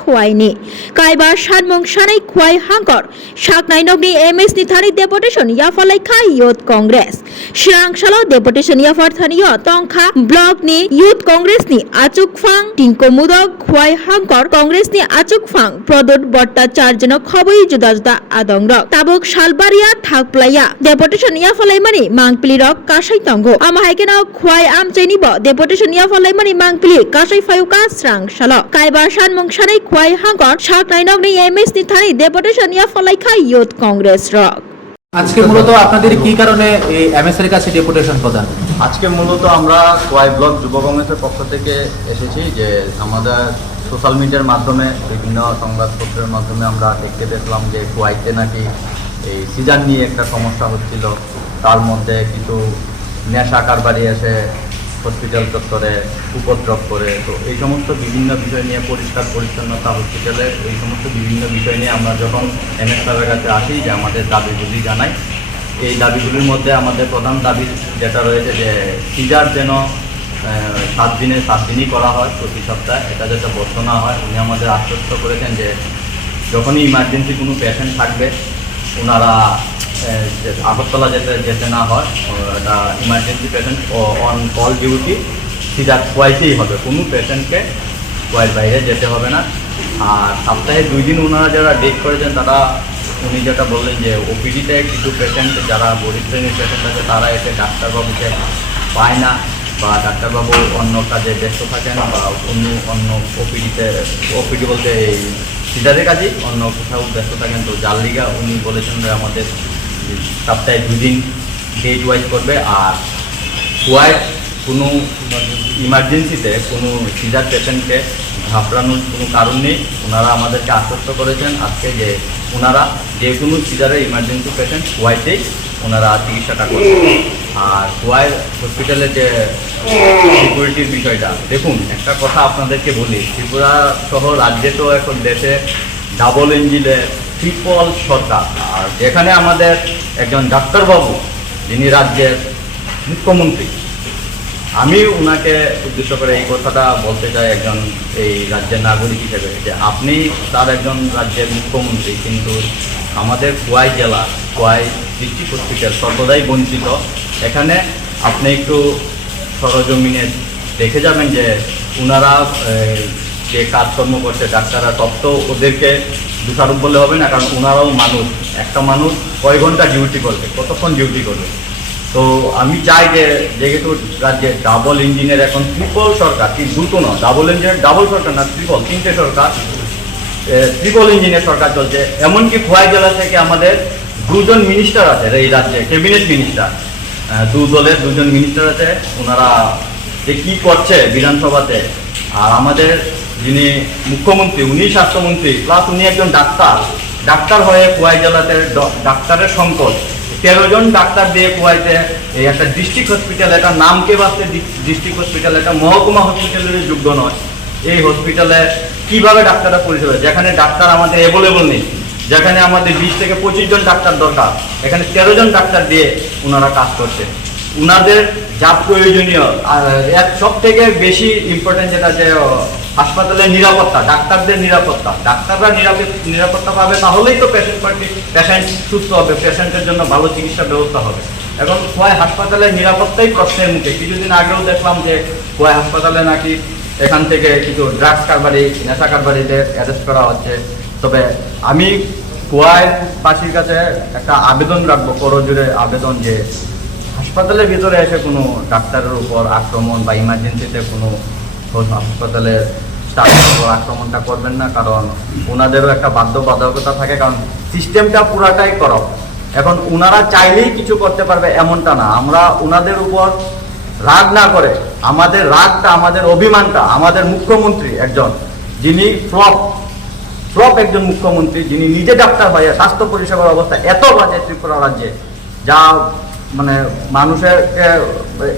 Khwai ni kaiba shan mong shanai khwai hangkor shak nai nok ni ms ni thani deportation ya phalai khai youth congress Srangshalo deportation ya phar thani yo tongkha block ni youth congress ni achuk phang tingko mudok khwai hangkor congress ni achuk phang prodot botta চার জন খবই জুদা জুদা আদং রক তাবক শালবাড়িয়া থাকপ্লাইয়া deputation ইয়া ফলাইমানি মাংপিলি রক কাসাই তঙ্গ আমা হাইকেনা খোয়াই আম চাইনিব ডেপুটেশন ইউথ কংগ্রেস রক আজকে মূলত আপনাদের কি কারণে এই এমএস এর কাছে ডেপুটেশন প্রদান? আজকে মূলত আমরা কোয়াই ব্লক যুব কংগ্রেসের পক্ষ থেকে এসেছি যে আমাদের সোশ্যাল মিডিয়ার মাধ্যমে বিভিন্ন সংবাদপত্রের মাধ্যমে আমরা দেখতে দেখলাম যে কোয়াইতে নাকি এই সিজন নিয়ে একটা সমস্যা হচ্ছিল। তার মধ্যে কিছু নেশা কারবারি এসে হসপিটাল চত্বরে, উপদ্রব করে, তো এই সমস্ত বিভিন্ন বিষয় নিয়ে পরিষ্কার পরিচ্ছন্নতা হসপিটালে এই সমস্ত বিভিন্ন বিষয় নিয়ে আমরা যখন এমএস স্যারের কাছে আসি যে আমাদের দাবিগুলি জানাই, এই দাবিগুলির মধ্যে আমাদের প্রধান দাবি যেটা রয়েছে যে সিজার যেন সাত দিনে সাত দিনই করা হয় প্রতি সপ্তাহে, এটা যাতে বন্ধ না হয়, উনি আমাদের আশ্বস্ত করেছেন যে যখনই ইমার্জেন্সি কোনো পেশেন্ট থাকবে ওনারা আগরতলা যেতে যেতে না হয় এটা emergency patient on call duty caesar কোয়াইতেই হবে। কোনো পেশেন্টকে কোয়াইয়ের বাইরে যেতে হবে না। আর সপ্তাহে দুই দিন ওনারা যারা ডেট করেছেন, তারা, উনি যেটা বললেন যে ওপিডিতে কিছু পেশেন্ট যারা গরিব শ্রেণির পেশেন্ট আছে, তারা এসে ডাক্তারবাবুকে পায় না, বা ডাক্তারবাবু অন্য কাজে ব্যস্ত থাকেন, বা অন্য অন্য ওপিডিতে ওপিডি বলতে এই সিজারের কাজেই অন্য কোথাও ব্যস্ত থাকেন তো যার লিগা উনি বলেছেন যে আমাদের সপ্তাহে দুদিন ডেট ওয়াইজ করবে আর কোয়াইট কোনো ইমার্জেন্সিতে কোনো সিজার পেশেন্টকে ঘাবড়ানোর কোনো কারণ নেই। ওনারা আমাদেরকে আশ্বস্ত করেছেন আজকে যে ওনারা যে কোনো সিজারের ইমার্জেন্সি পেশেন্ট কোয়াইতেই ওনারা চিকিৎসাটা করবেন। আর কোয়াই হসপিটালের যে সিকিউরিটির বিষয়টা, দেখুন, একটা কথা আপনাদেরকে বলি, ত্রিপুরা সহ রাজ্যে তো এখন দেশে ডাবল ইঞ্জিনের ট্রিপল সরকার। আর যেখানে আমাদের একজন ডাক্তারবাবু, যিনি রাজ্যের মুখ্যমন্ত্রী, আমি ওনাকে উদ্দেশ্য করে এই কথাটা বলতে চাই একজন এই রাজ্যের নাগরিক হিসেবে, যে আপনি তার একজন রাজ্যের মুখ্যমন্ত্রী, কিন্তু আমাদের কোয়াই জেলা, কোয়াই ডিস্ট্রিক্ট হসপিটাল সর্বদাই বঞ্চিত। এখানে আপনি একটু সরজমিনে দেখে যাবেন যে ওনারা যে কাজকর্ম করছে, ডাক্তাররা তত্ত্ব ওদেরকে দোষারোপ বললে হবে না, কারণ ওনারাও মানুষ। একটা মানুষ কয় ঘণ্টা ডিউটি করবে, কতক্ষণ ডিউটি করবে? তো আমি চাই যে যেহেতু রাজ্যে ডাবল ইঞ্জিনের এখন ট্রিপল সরকার, কি দুটো নয় ডাবল ইঞ্জিনের ডাবল সরকার না ট্রিপল তিনটে সরকার ট্রিপল ইঞ্জিনের সরকার চলছে। এমনকি খোয়াই জেলা থেকে আমাদের দুজন মিনিস্টার আছে এই রাজ্যে ক্যাবিনেট মিনিস্টার দু দলের দুজন মিনিস্টার আছে, ওনারা যে কি করছে বিধানসভাতে। আর আমাদের যিনি মুখ্যমন্ত্রী, উনি স্বাস্থ্যমন্ত্রী প্লাস উনি একজন ডাক্তার। ডাক্তার হয়ে কুয়াই জেলাতে ডাক্তারের সংকট। তেরো জন ডাক্তার দিয়ে কুয়াইতে এই একটা ডিস্ট্রিক্ট হসপিটাল একটা নামকে বাঁচতে ডিস্ট্রিক্ট হসপিটাল একটা মহকুমা হসপিটালের যোগ্য নয়। এই হসপিটালে কীভাবে ডাক্তাররা পরিষেবা যেখানে ডাক্তার আমাদের অ্যাভেলেবল নেই। যেখানে আমাদের বিশ থেকে পঁচিশ জন ডাক্তার দরকার, এখানে তেরো জন ডাক্তার দিয়ে ওনারা কাজ করছে। ওনাদের যা প্রয়োজনীয় সব থেকে বেশি ইম্পর্টেন্ট যেটা যে হাসপাতালের নিরাপত্তা, ডাক্তারদের নিরাপত্তা। ডাক্তাররা নিরাপত্তা পাবে তাহলেই তো পেশেন্ট পার্টি পেশেন্ট সুস্থ হবে পেশেন্টের জন্য ভালো চিকিৎসা ব্যবস্থা হবে। এখন কোয়াই হাসপাতালের নিরাপত্তাই প্রশ্নের মুখে। কিছুদিন আগেও দেখলাম যে কোয়াই হাসপাতালে নাকি এখান থেকে কিছু ড্রাগস কারবারি, নেশা কারবারিদের অ্যারেস্ট করা হচ্ছে। তবে আমি কোয়াইয়ের পাশির কাছে একটা আবেদন রাখব করজোরে আবেদন যে হাসপাতালের ভিতরে এসে কোনো ডাক্তারের উপর আক্রমণ বা ইমার্জেন্সিতে কোনো হাসপাতালের স্টাফের উপর আক্রমণটা করবেন না, কারণ ওনাদেরও একটা বাধ্যবাধকতা থাকে, কারণ সিস্টেমটা পুরাটাই করব এখন ওনারা চাইলেই কিছু করতে পারবে এমনটা না। আমরা ওনাদের উপর রাগ না করে, আমাদের রাগটা, আমাদের অভিমানটা, আমাদের মুখ্যমন্ত্রী একজন, যিনি ফ্লপ ফ্লপ একজন মুখ্যমন্ত্রী, যিনি নিজে ডাক্তার হয়ে স্বাস্থ্য পরিষেবার অবস্থা এত বাজে ত্রিপুরা রাজ্যে, যা মানে মানুষের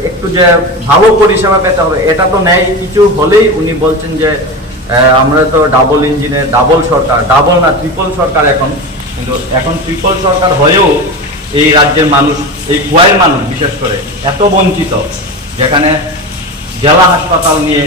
একটু যে ভালো পরিষেবা পেতে হবে, এটা তো নেই। কিছু হলেই উনি বলছেন যে আমরা তো ডাবল ইঞ্জিনের ডাবল সরকার ডাবল না ট্রিপল সরকার এখন। কিন্তু এখন ট্রিপল সরকার হয়েও এই রাজ্যের মানুষ, এই কুয়াইয়ের মানুষ বিশেষ করে, এত বঞ্চিত, যেখানে জেলা হাসপাতাল নিয়ে